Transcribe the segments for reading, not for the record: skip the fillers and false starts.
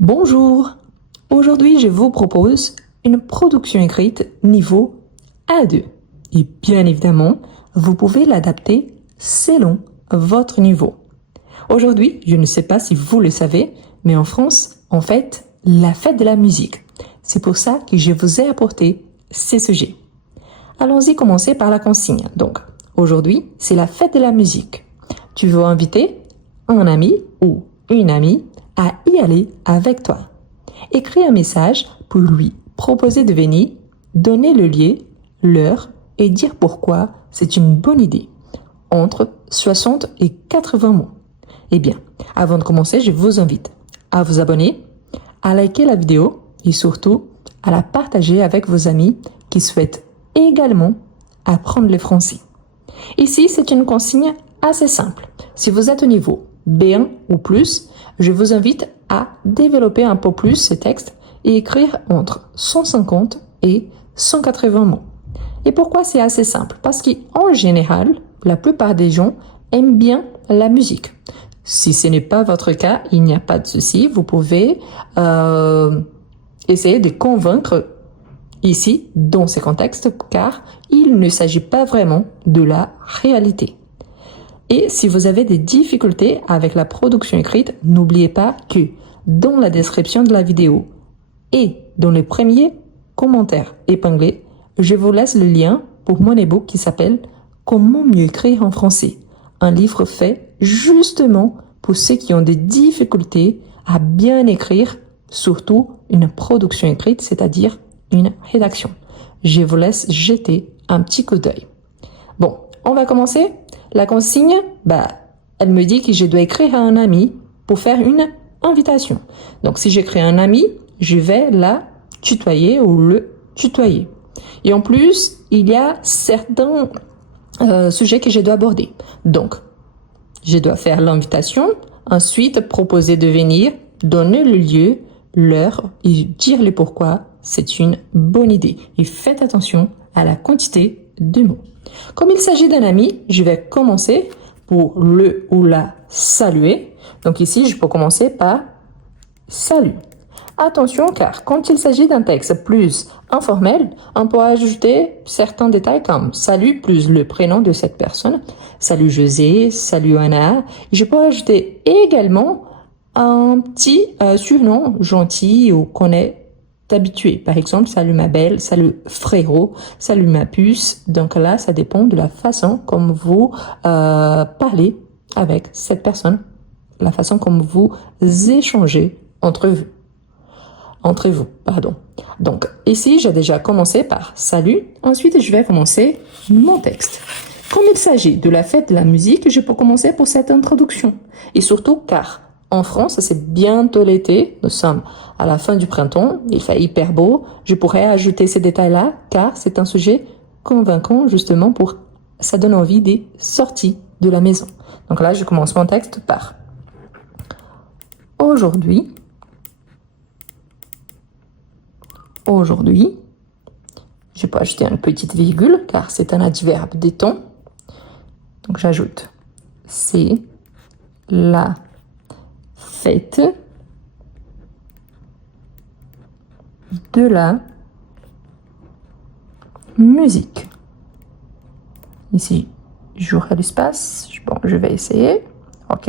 Bonjour, aujourd'hui je vous propose une production écrite niveau A2 et bien évidemment vous pouvez l'adapter selon votre niveau. Aujourd'hui, je ne sais pas si vous le savez, mais en France, on fête la fête de la musique. C'est pour ça que je vous ai apporté ces sujets. Allons-y commencer par la consigne. Donc, aujourd'hui, c'est la fête de la musique. Tu veux inviter un ami ou une amie à y aller avec toi. Écris un message pour lui proposer de venir, donner le lieu, l'heure et dire pourquoi c'est une bonne idée. Entre 60 et 80 mots. Eh bien, avant de commencer, je vous invite à vous abonner, à liker la vidéo et surtout à la partager avec vos amis qui souhaitent également apprendre le français. Ici, c'est une consigne assez simple. Si vous êtes au niveau B1 ou plus, je vous invite à développer un peu plus ce texte et écrire entre 150 et 180 mots. Et pourquoi c'est assez simple? Parce qu'en général, la plupart des gens aiment bien la musique. Si ce n'est pas votre cas, il n'y a pas de souci. Vous pouvez essayer de convaincre ici, dans ce contexte, car il ne s'agit pas vraiment de la réalité. Et si vous avez des difficultés avec la production écrite, n'oubliez pas que dans la description de la vidéo et dans le premier commentaire épinglé, je vous laisse le lien pour mon ebook qui s'appelle « Comment mieux écrire en français ?» un livre fait justement pour ceux qui ont des difficultés à bien écrire, surtout une production écrite, c'est-à-dire une rédaction. Je vous laisse jeter un petit coup d'œil. Bon, on va commencer. La consigne, elle me dit que je dois écrire à un ami pour faire une invitation. Donc, si j'écris à un ami, je vais la tutoyer ou le tutoyer. Et en plus, il y a certains sujets que je dois aborder. Donc, je dois faire l'invitation, ensuite proposer de venir, donner le lieu, l'heure et dire le pourquoi c'est une bonne idée. Et faites attention à la quantité de mots. Comme il s'agit d'un ami, je vais commencer pour le ou la saluer. Donc ici, je peux commencer par salut. Attention, car quand il s'agit d'un texte plus informel, on peut ajouter certains détails comme salut plus le prénom de cette personne. Salut José, salut Anna. Je peux ajouter également un petit surnom gentil ou qu'on est habitué. Par exemple, salut ma belle, salut frérot, salut ma puce. Donc là, ça dépend de la façon comme vous parlez avec cette personne, la façon comme vous échangez entre vous. Donc, ici, j'ai déjà commencé par salut. Ensuite, je vais commencer mon texte. Comme il s'agit de la fête de la musique, je peux commencer pour cette introduction. Et surtout, car en France, c'est bientôt l'été. Nous sommes à la fin du printemps. Il fait hyper beau. Je pourrais ajouter ces détails-là, car c'est un sujet convaincant, justement, ça donne envie des sorties de la maison. Donc là, je commence mon texte par aujourd'hui, je peux ajouter une petite virgule car c'est un adverbe des temps. Donc j'ajoute c'est la fête de la musique. Ici, j'aurai l'espace. Bon, je vais essayer. OK.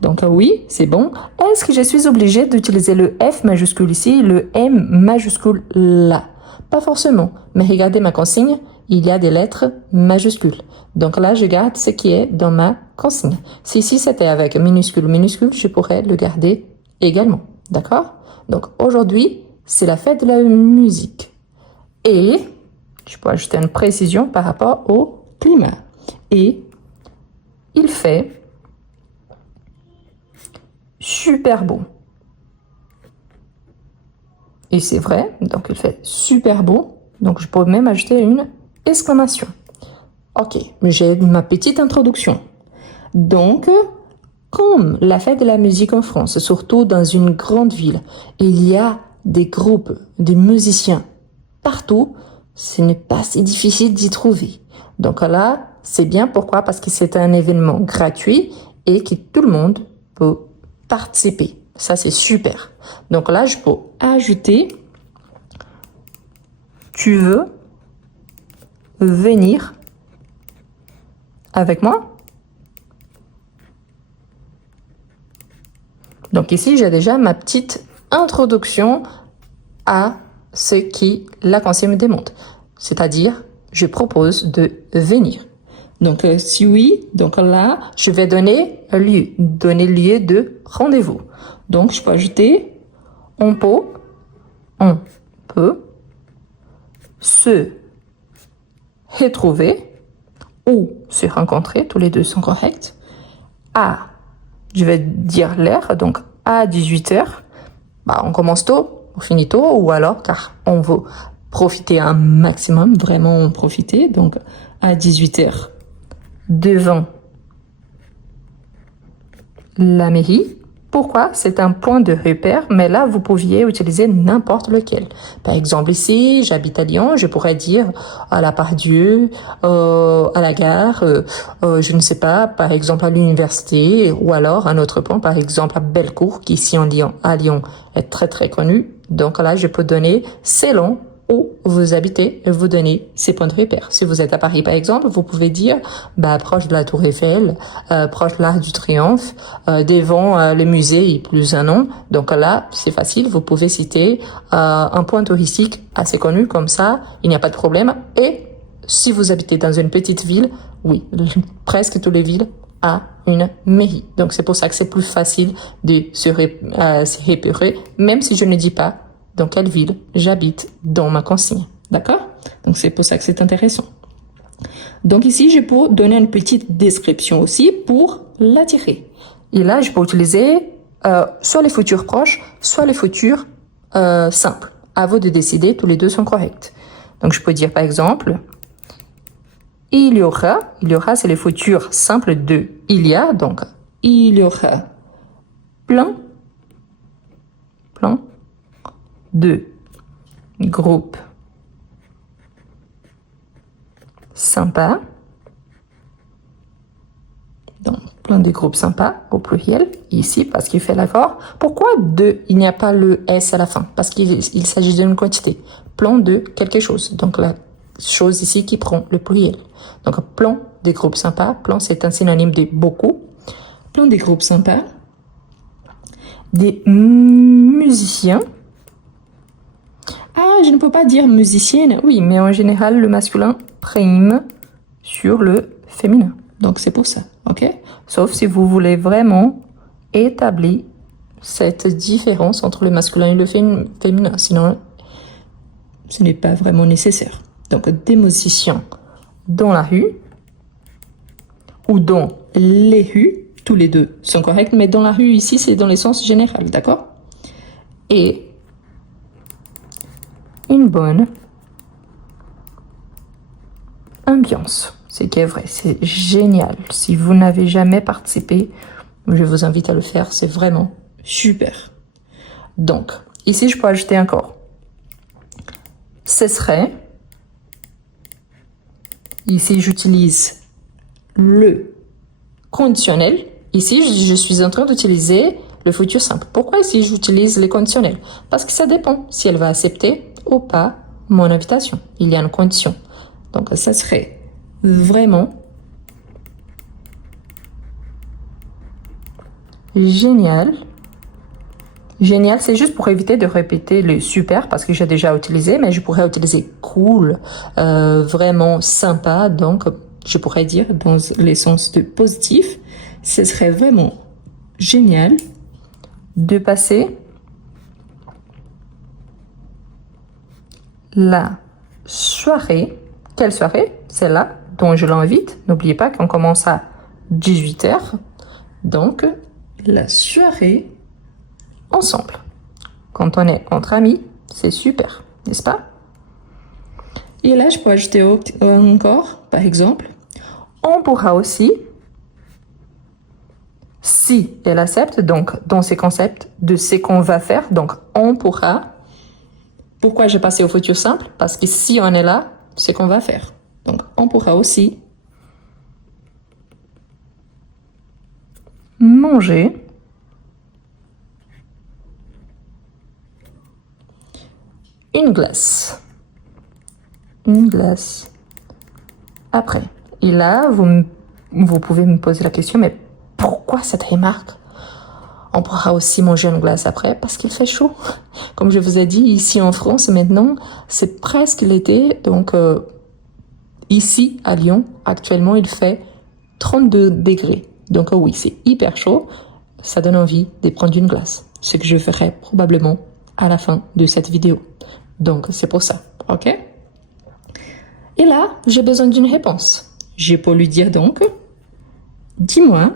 Donc oui, c'est bon. Est-ce que je suis obligée d'utiliser le F majuscule ici, le M majuscule là? Pas forcément, mais regardez ma consigne, il y a des lettres majuscules. Donc là, je garde ce qui est dans ma consigne. Si ici c'était avec minuscule, je pourrais le garder également. D'accord? Donc aujourd'hui, c'est la fête de la musique. Et je peux ajouter une précision par rapport au climat. Et il fait super beau. Et c'est vrai, donc il fait super beau. Donc je peux même ajouter une exclamation. Ok, j'ai ma petite introduction. Donc, comme la fête de la musique en France, surtout dans une grande ville, il y a des groupes, des musiciens partout, ce n'est pas si difficile d'y trouver. Donc là, c'est bien. Pourquoi? Parce que c'est un événement gratuit et que tout le monde peut participer. Ça, c'est super. Donc là, je peux ajouter tu veux venir avec moi? Donc ici, j'ai déjà ma petite introduction à ce qui la consigne me demande. C'est-à-dire, je propose de venir. Donc si oui, donc là, je vais donner lieu de rendez-vous. Donc je peux ajouter on peut se retrouver ou se rencontrer, tous les deux sont corrects, je vais dire l'heure, donc à 18h, on commence tôt, on finit tôt, ou alors, car on veut profiter un maximum, vraiment profiter, donc à 18h, devant la mairie. Pourquoi? C'est un point de repère, mais là, vous pouviez utiliser n'importe lequel. Par exemple, ici, j'habite à Lyon, je pourrais dire à la Part-Dieu, à la gare, je ne sais pas, par exemple à l'université, ou alors un autre point, par exemple à Bellecour, qui ici à Lyon est très très connu. Donc là, je peux donner selon où vous habitez et vous donner ces points de repère. Si vous êtes à Paris, par exemple, vous pouvez dire proche de la Tour Eiffel, proche de l'Arc du Triomphe, devant le musée et plus un nom. Donc là, c'est facile, vous pouvez citer un point touristique assez connu, comme ça, il n'y a pas de problème. Et si vous habitez dans une petite ville, oui, presque toutes les villes a une mairie. Donc c'est pour ça que c'est plus facile de se repérer, même si je ne dis pas dans quelle ville j'habite dans ma consigne. D'accord? Donc, c'est pour ça que c'est intéressant. Donc, ici, je peux donner une petite description aussi pour l'attirer. Et là, je peux utiliser soit les futurs proches, soit les futurs simples. À vous de décider, tous les deux sont corrects. Donc, je peux dire, par exemple, il y aura, c'est les futurs simples de il y a, donc, il y aura plein de groupes sympas. Donc, plein de groupes sympas au pluriel, ici, parce qu'il fait l'accord. Pourquoi de, il n'y a pas le S à la fin? Parce qu'il s'agit d'une quantité. Plan de quelque chose. Donc, la chose ici qui prend le pluriel. Donc, plan des groupes sympas. Plan, c'est un synonyme de beaucoup. Plan des groupes sympas. Des musiciens. Ah, je ne peux pas dire musicienne. Oui, mais en général, le masculin prime sur le féminin. Donc, c'est pour ça, ok? Sauf si vous voulez vraiment établir cette différence entre le masculin et le féminin. Sinon, ce n'est pas vraiment nécessaire. Donc, des musiciens dans la rue ou dans les rues, tous les deux sont corrects, mais dans la rue, ici, c'est dans le sens général, d'accord? Et une bonne ambiance. C'est qui est vrai, c'est génial. Si vous n'avez jamais participé, je vous invite à le faire, c'est vraiment super. Donc, ici, je peux ajouter encore. Ce serait, ici, j'utilise le conditionnel. Ici, je suis en train d'utiliser le futur simple. Pourquoi ici, j'utilise les conditionnels? Parce que ça dépend si elle va accepter ou pas mon invitation. Il y a une condition. Donc, ça serait vraiment génial. Génial, c'est juste pour éviter de répéter le super parce que j'ai déjà utilisé, mais je pourrais utiliser cool, vraiment sympa. Donc, je pourrais dire dans les sens de positif, ce serait vraiment génial de passer la soirée. Quelle soirée? Celle-là dont je l'invite. N'oubliez pas qu'on commence à 18h. Donc, la soirée ensemble. Quand on est entre amis, c'est super, n'est-ce pas? Et là, je peux ajouter encore, par exemple, on pourra aussi, si elle accepte, donc dans ces concepts de ce qu'on va faire, donc on pourra. Pourquoi j'ai passé au futur simple? Parce que si on est là, c'est qu'on va faire. Donc, on pourra aussi manger une glace. Une glace. Après. Et là, vous pouvez me poser la question, mais pourquoi cette remarque? On pourra aussi manger une glace après parce qu'il fait chaud. Comme je vous ai dit, ici en France maintenant, c'est presque l'été. Donc ici à Lyon, actuellement, il fait 32 degrés. Donc oui, c'est hyper chaud. Ça donne envie de prendre une glace. Ce que je ferai probablement à la fin de cette vidéo. Donc c'est pour ça, ok? Et là, j'ai besoin d'une réponse. Je peux lui dire donc, dis-moi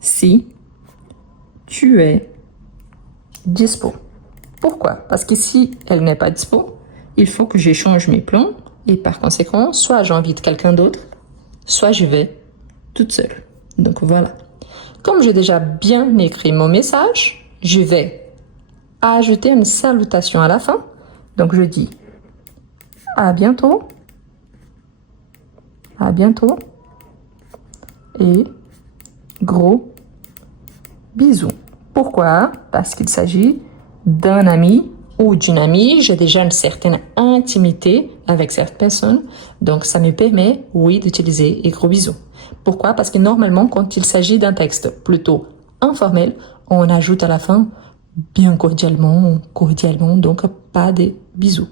si tu es dispo. Pourquoi? Parce que si elle n'est pas dispo, il faut que j'échange mes plans et par conséquent, soit j'invite quelqu'un d'autre, soit je vais toute seule. Donc voilà. Comme j'ai déjà bien écrit mon message, je vais ajouter une salutation à la fin. Donc je dis à bientôt et gros bisous. Pourquoi? Parce qu'il s'agit d'un ami ou d'une amie. J'ai déjà une certaine intimité avec cette personne. Donc, ça me permet, oui, d'utiliser les gros bisous. Pourquoi? Parce que normalement, quand il s'agit d'un texte plutôt informel, on ajoute à la fin bien cordialement, donc pas des bisous.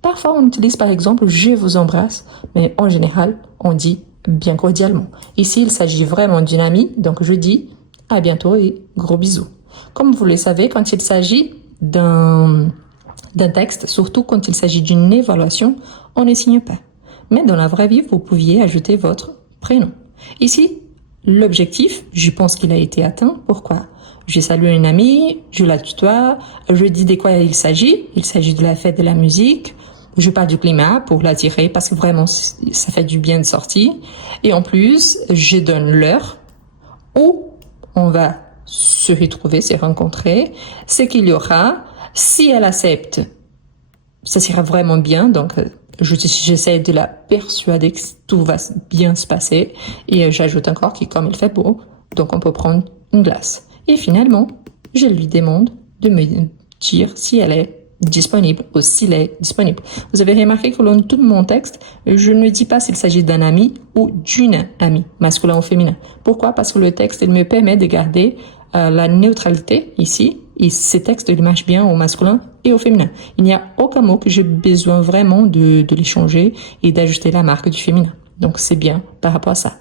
Parfois, on utilise par exemple « je vous embrasse », mais en général, on dit bien cordialement. Ici, il s'agit vraiment d'une amie, donc je dis à bientôt et gros bisous. Comme vous le savez, quand il s'agit d'un texte, surtout quand il s'agit d'une évaluation, on ne signe pas. Mais dans la vraie vie, vous pouviez ajouter votre prénom. Ici, l'objectif, je pense qu'il a été atteint. Pourquoi? Je salue une amie, je la tutoie, je dis de quoi il s'agit. Il s'agit de la fête de la musique. Je parle du climat pour l'attirer parce que vraiment, ça fait du bien de sortir. Et en plus, je donne l'heure où on va se retrouver, se rencontrer, ce qu'il y aura. Si elle accepte, ça sera vraiment bien. Donc, j'essaie de la persuader que tout va bien se passer. Et j'ajoute encore que comme il fait beau, donc on peut prendre une glace. Et finalement, je lui demande de me dire si elle est disponible ou s'il est disponible. Vous avez remarqué que dans tout mon texte, je ne dis pas s'il s'agit d'un ami ou d'une amie, masculin ou féminin. Pourquoi? Parce que le texte, il me permet de garder la neutralité ici. Et ce texte, il marche bien au masculin et au féminin. Il n'y a aucun mot que j'ai besoin vraiment de les changer et d'ajuster la marque du féminin. Donc, c'est bien par rapport à ça.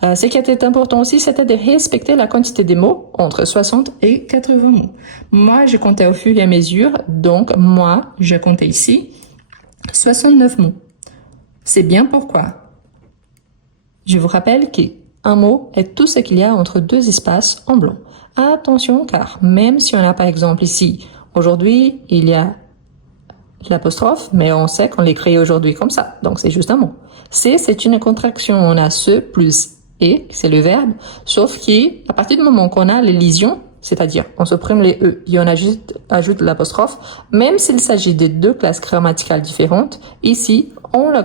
Ce qui était important aussi, c'était de respecter la quantité des mots entre 60 et 80 mots. Moi, je comptais au fur et à mesure. Donc, moi, je comptais ici 69 mots. C'est bien pourquoi. Je vous rappelle qu'un mot est tout ce qu'il y a entre deux espaces en blanc. Attention, car même si on a par exemple ici, aujourd'hui, il y a l'apostrophe, mais on sait qu'on l'écrit aujourd'hui comme ça. Donc, c'est juste un mot. C'est une contraction. On a ce plus et, c'est le verbe, sauf qu'à partir du moment qu'on a l'élision, c'est-à-dire on supprime les E et on ajoute l'apostrophe, même s'il s'agit de deux classes grammaticales différentes, ici, on le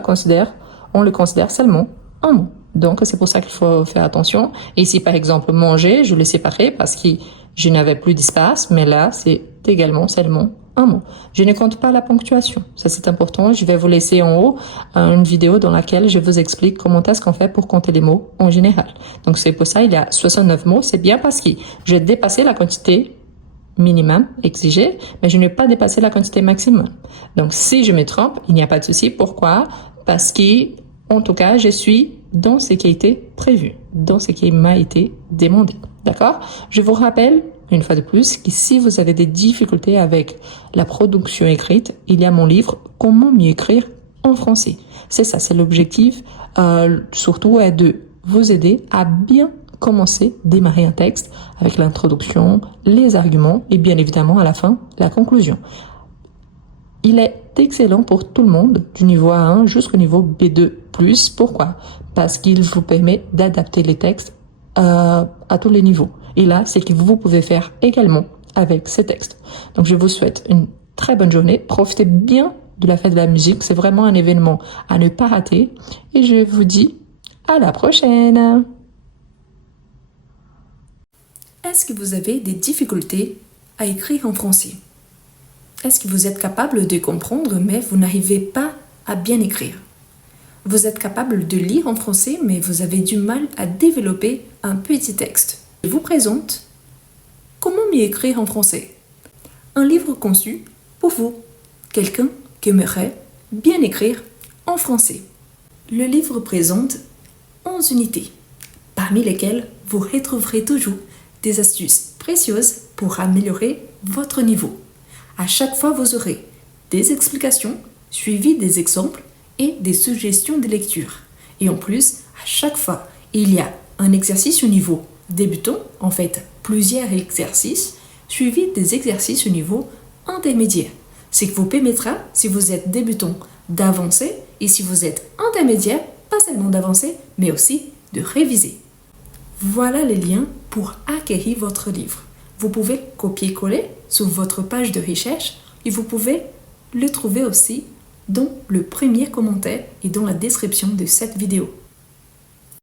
considère seulement un mot. Donc, c'est pour ça qu'il faut faire attention. Ici, par exemple, manger, je l'ai séparé parce que je n'avais plus d'espace, mais là, c'est également seulement un mot. Je ne compte pas la ponctuation. Ça, c'est important. Je vais vous laisser en haut une vidéo dans laquelle je vous explique comment est-ce qu'on fait pour compter les mots en général. Donc, c'est pour ça, il y a 69 mots. C'est bien parce que j'ai dépassé la quantité minimum exigée, mais je n'ai pas dépassé la quantité maximum. Donc, si je me trompe, il n'y a pas de souci. Pourquoi? Parce que, en tout cas, je suis dans ce qui a été prévu, dans ce qui m'a été demandé. D'accord? Je vous rappelle, une fois de plus, que si vous avez des difficultés avec la production écrite, il y a mon livre « Comment mieux écrire en français ». C'est ça, c'est l'objectif, surtout est de vous aider à bien commencer, démarrer un texte avec l'introduction, les arguments et bien évidemment à la fin, la conclusion. Il est excellent pour tout le monde, du niveau A1 jusqu'au niveau B2+. Pourquoi? Parce qu'il vous permet d'adapter les textes à tous les niveaux. Et là, c'est ce que vous pouvez faire également avec ces textes. Donc, je vous souhaite une très bonne journée. Profitez bien de la fête de la musique. C'est vraiment un événement à ne pas rater. Et je vous dis à la prochaine. Est-ce que vous avez des difficultés à écrire en français? Est-ce que vous êtes capable de comprendre mais vous n'arrivez pas à bien écrire? Vous êtes capable de lire en français mais vous avez du mal à développer un petit texte. Je vous présente Comment mieux écrire en français? Un livre conçu pour vous, quelqu'un qui aimerait bien écrire en français. Le livre présente 11 unités, parmi lesquelles vous retrouverez toujours des astuces précieuses pour améliorer votre niveau. À chaque fois, vous aurez des explications suivies des exemples et des suggestions de lecture. Et en plus, à chaque fois, il y a un exercice au niveau débutant, en fait plusieurs exercices, suivis des exercices au niveau intermédiaire. Ce qui vous permettra, si vous êtes débutant, d'avancer et si vous êtes intermédiaire, pas seulement d'avancer, mais aussi de réviser. Voilà les liens pour acquérir votre livre. Vous pouvez copier-coller sur votre page de recherche et vous pouvez le trouver aussi dans le premier commentaire et dans la description de cette vidéo.